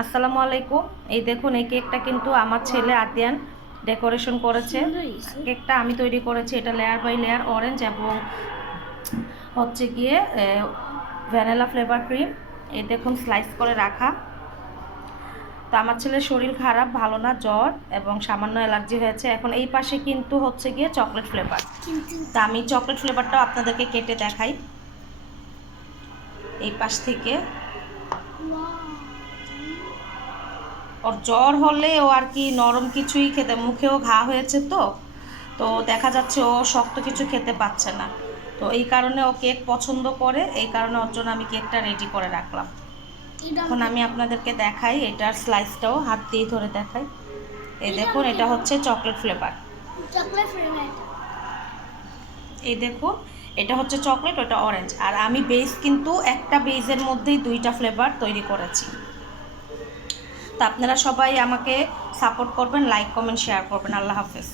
আসসালামু আলাইকুম। এই দেখুন, এই কেকটা কিন্তু আমার ছেলে আতিয়ান ডেকোরেশন করেছে। কেকটা আমি তৈরি করেছি। এটা লেয়ার বাই লেয়ার অরেঞ্জ এবং হচ্ছে গিয়ে ভ্যানিলা ফ্লেভার ক্রিম। এই দেখুন স্লাইস করে রাখা। তো আমার ছেলের শরীর খারাপ, ভালো না, জ্বর এবং সামান্য অ্যালার্জি হয়েছে। এখন এই পাশে কিন্তু হচ্ছে গিয়ে চকলেট ফ্লেভার। তা আমি চকলেট ফ্লেভারটাও আপনাদেরকে কেটে দেখাই এই পাশ থেকে। ওর জ্বর হলে ও আর কি নরম কিছুই খেতে, মুখেও ঘা হয়েছে, তো তো দেখা যাচ্ছে ও শক্ত কিছু খেতে পাচ্ছে না। তো এই কারণে ও কেক পছন্দ করে, এই কারণে ওর জন্য আমি কেকটা রেডি করে রাখলাম। এখন আমি আপনাদেরকে দেখাই, এটার স্লাইসটাও হাত দিয়ে ধরে দেখাই। এই দেখুন, এটা হচ্ছে চকলেট ফ্লেভার। এই দেখুন, এটা হচ্ছে চকলেট, ওটা অরেঞ্জ। আর আমি বেস কিন্তু একটা বেজের মধ্যেই দুইটা ফ্লেভার তৈরি করেছি। তো আপনারা সবাই আমাকে সাপোর্ট করবেন, লাইক কমেন্ট শেয়ার করবেন। আল্লাহ হাফেজ।